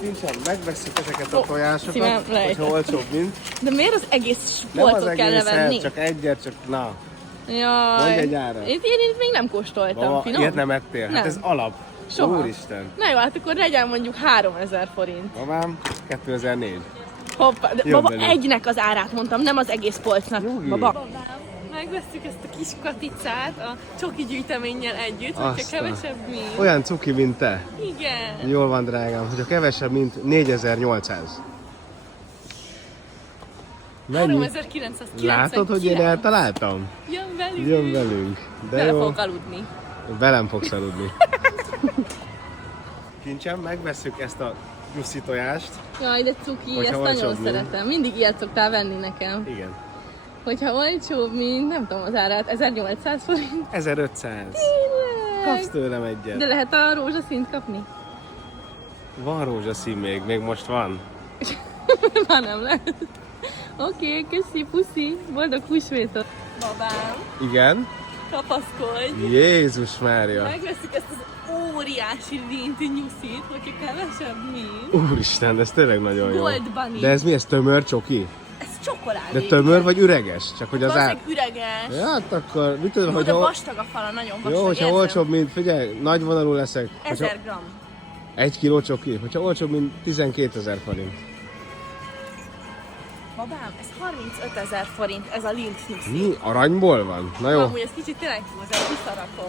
Nincsen, megveszünk ezeket a tojásokat, szívem, hogyha olcsóbb, mint. De miért az egész Nem az polcot kell egészet, levenni? csak egyet, csak na. Jaj. Mondj egy árat. Én még nem kóstoltam, Baba, finom? ilyet nem ettél? Hát Nem. ez alap. Soha. Úristen. Na jó, hát akkor legyen mondjuk 3000 forint. Babám, 2004. Hoppá, de Jobb baba, elő. egynek az árát mondtam, nem az egész polcnak. Nyugi. Baba. Megvesztük ezt a kis katicát a csoki gyűjteménnyel együtt, hogyha Aztán. kevesebb, mint. Olyan cuki, mint te. Igen. Jól van, drágám, hogyha kevesebb, mint 4800. Mennyi? 3999. Látod, hogy én eltaláltam? Jön velünk. Jön velünk. De Bele jó. fogok aludni. Velem fogsz aludni. Kincsem, megvesszük ezt a nyuszi tojást. Jaj, de cuki, Hogyha ezt nagyon olcsóbb, mint? szeretem. Mindig ilyet szoktál venni nekem. Igen. Hogyha olcsóbb, mint nem tudom az árát, 1800 forint. 1500. Kapsz tőlem egyet. De lehet a rózsaszínt kapni? Van rózsaszín még most van. Már nem lehet. Oké, köszi, puszi, boldog húsvétot. Babám, Igen? kapaszkodj. Jézus Mária. Megveszük ezt az óriási linti nyuszit, hogyha kevesebb, mint. Úristen, ez tényleg nagyon jó. Gold Bunny. De ez mi? Ez tömör csoki? Ez csokoládé. De tömör vagy üreges? Csak hogy az ár... Valószínűleg üreges. Ja, hát akkor mit tudom, Jó, de hogyha... vastag a fala, nagyon vastag. Jó, hogyha érzem. olcsóbb, mint, figyelj, nagy vonalú leszek. 1000 gram. 1 kiló csoki, hogyha olcsóbb, mint 12 000 forint. Babám, ez 35 000 forint, ez a lint nyuszi. Mi? Aranyból van? Na jó. Amúgy ez kicsit tényleg túl, ez kiszarakom.